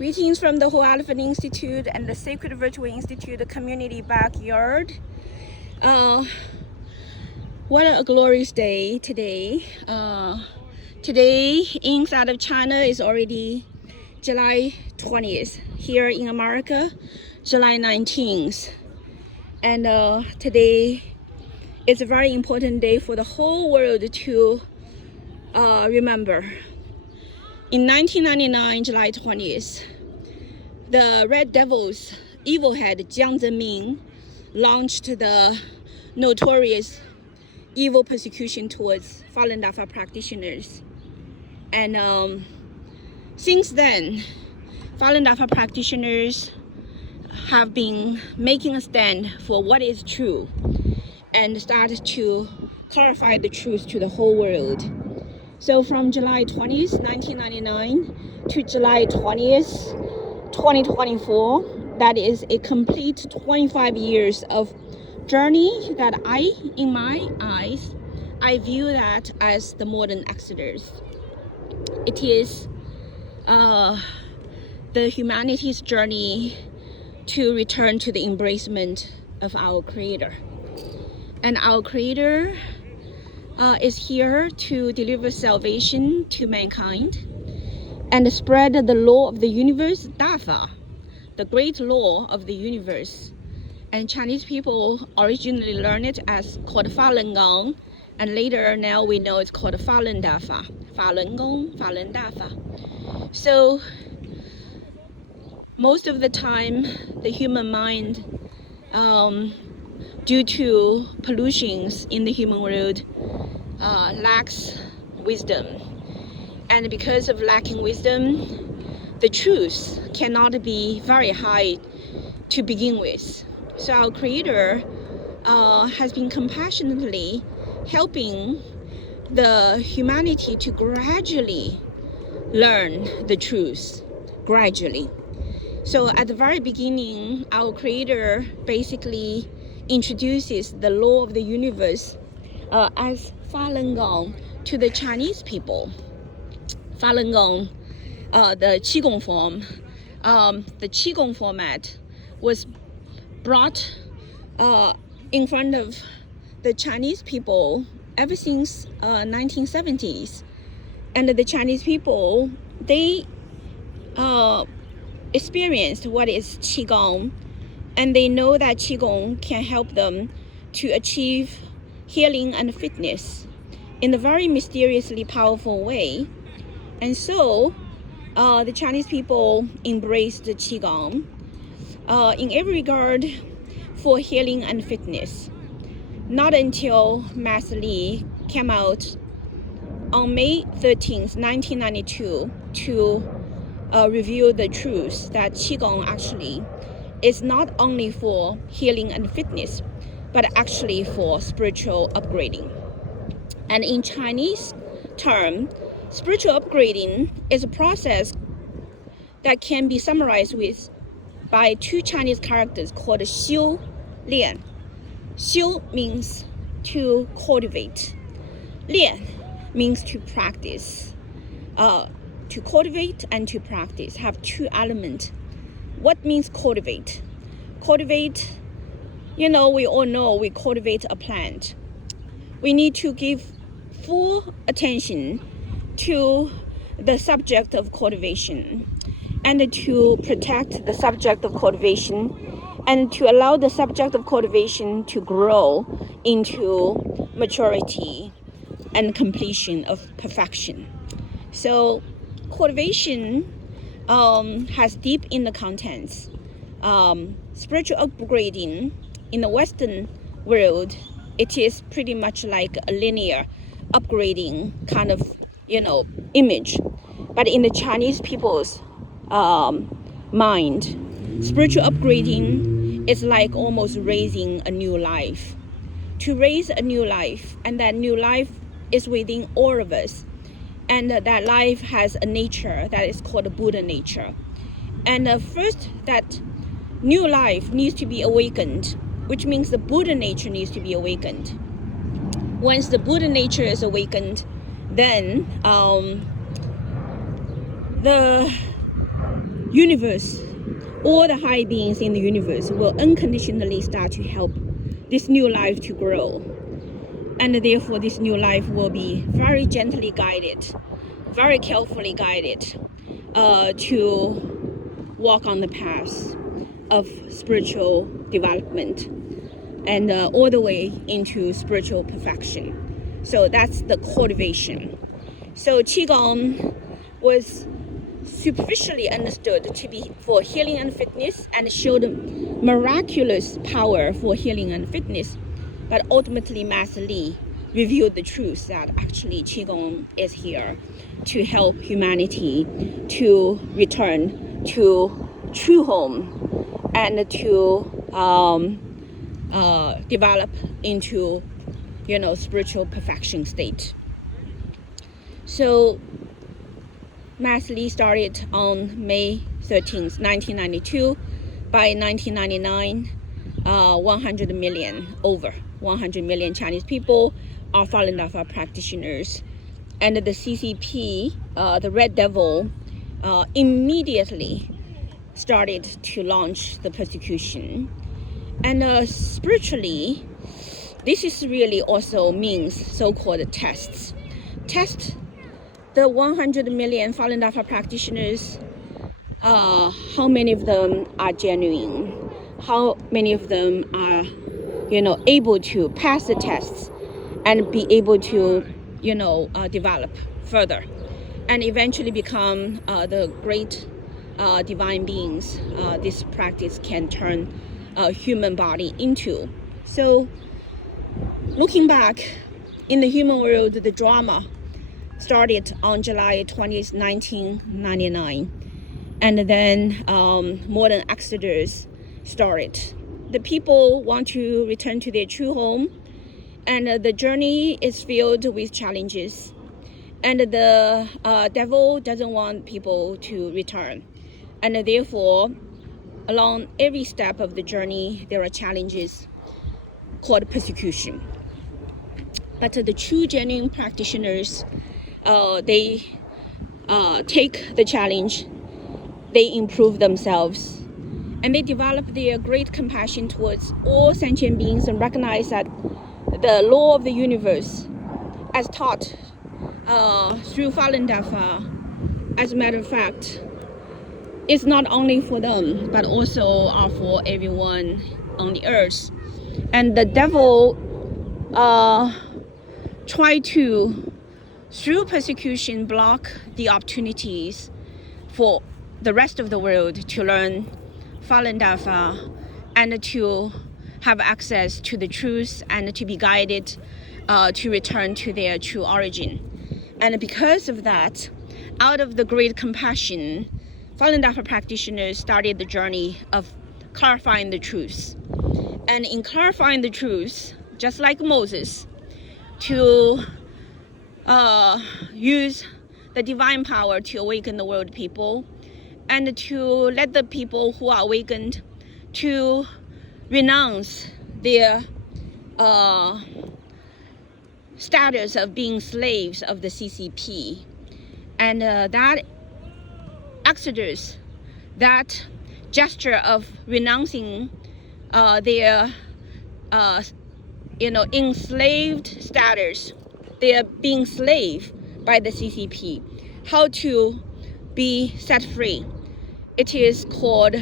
Greetings from the Whole Elephant Institute and the Sacred Virtual Institute community backyard. What a glorious day today. Today inside of China is already July 20th. Here in America, July 19th. And today is a very important day for the whole world to remember. In 1999, July 20th, the Red Devils evil head Jiang Zemin launched the notorious evil persecution towards Falun Dafa practitioners. And since then, Falun Dafa practitioners have been making a stand for what is true and started to clarify the truth to the whole world. So from July 20th, 1999 to July 20th, 2024, that is a complete 25 years of journey that in my eyes, I view that as the modern Exodus. It is the humanity's journey to return to the embracement of our Creator. And our Creator is here to deliver salvation to mankind and spread the law of the universe, Dafa, the great law of the universe. And Chinese people originally learned it as called Falun Gong, and later now we know it's called Falun Dafa, Falun Gong, Falun Dafa. So most of the time, the human mind, due to pollutions in the human world, lacks wisdom. And because of lacking wisdom, the truth cannot be very high to begin with. So our Creator has been compassionately helping the humanity to gradually learn the truth, gradually. So at the very beginning, our Creator basically introduces the law of the universe as Falun Gong to the Chinese people. Falun Gong, the Qigong form, the Qigong format was brought in front of the Chinese people ever since 1970s. And the Chinese people, they experienced what is Qigong, and they know that Qigong can help them to achieve healing and fitness in a very mysteriously powerful way. And so the Chinese people embraced the Qigong in every regard for healing and fitness. Not until Master Li came out on May 13th, 1992 to reveal the truth that Qigong actually is not only for healing and fitness, but actually for spiritual upgrading. And in Chinese term, spiritual upgrading is a process that can be summarized by two Chinese characters called Xiu Lian. Xiu means to cultivate. Lian means to practice. To cultivate and to practice have two elements. What means cultivate? Cultivate, we all know we cultivate a plant. We need to give full attention to the subject of cultivation and to protect the subject of cultivation and to allow the subject of cultivation to grow into maturity and completion of perfection. So cultivation has deep inner contents. Spiritual upgrading in the Western world, it is pretty much like a linear upgrading kind of, image. But in the Chinese people's mind, spiritual upgrading is like almost raising a new life. To raise a new life, and that new life is within all of us. And that life has a nature that is called a Buddha nature. And first, that new life needs to be awakened, which means the Buddha nature needs to be awakened. Once the Buddha nature is awakened, then the universe, all the high beings in the universe will unconditionally start to help this new life to grow. And therefore, this new life will be very gently guided, very carefully guided to walk on the path of spiritual development and all the way into spiritual perfection. So that's the cultivation. So Qigong was superficially understood to be for healing and fitness and showed miraculous power for healing and fitness. But ultimately, Master Li revealed the truth that actually Qigong is here to help humanity to return to true home and to develop into, spiritual perfection state. So Master Li started on May 13th, 1992. By 1999, 100 million Chinese people are Falun Dafa practitioners. And the CCP, the Red Devil, immediately started to launch the persecution. And spiritually, this is really also means so-called tests. Test the 100 million Falun Dafa practitioners, how many of them are genuine, how many of them are, able to pass the tests and be able to, develop further and eventually become the great divine beings this practice can turn a human body into. So looking back in the human world, the drama started on July 20th, 1999. And then modern exodus started. The people want to return to their true home, and the journey is filled with challenges. And the devil doesn't want people to return. And therefore, along every step of the journey, there are challenges called persecution. But the true genuine practitioners, they take the challenge, they improve themselves, and they develop their great compassion towards all sentient beings and recognize that the law of the universe, as taught through Falun Dafa, as a matter of fact, is not only for them, but also are for everyone on the earth. And the devil tried to, through persecution, block the opportunities for the rest of the world to learn Falun Dafa and to have access to the truth and to be guided to return to their true origin. And because of that, out of the great compassion, Falun Dafa practitioners started the journey of clarifying the truth. And in clarifying the truth, just like Moses, to use the divine power to awaken the world people, and to let the people who are awakened to renounce their status of being slaves of the CCP. And that exodus, that gesture of renouncing their enslaved status, their being slave by the CCP, how to be set free. It is called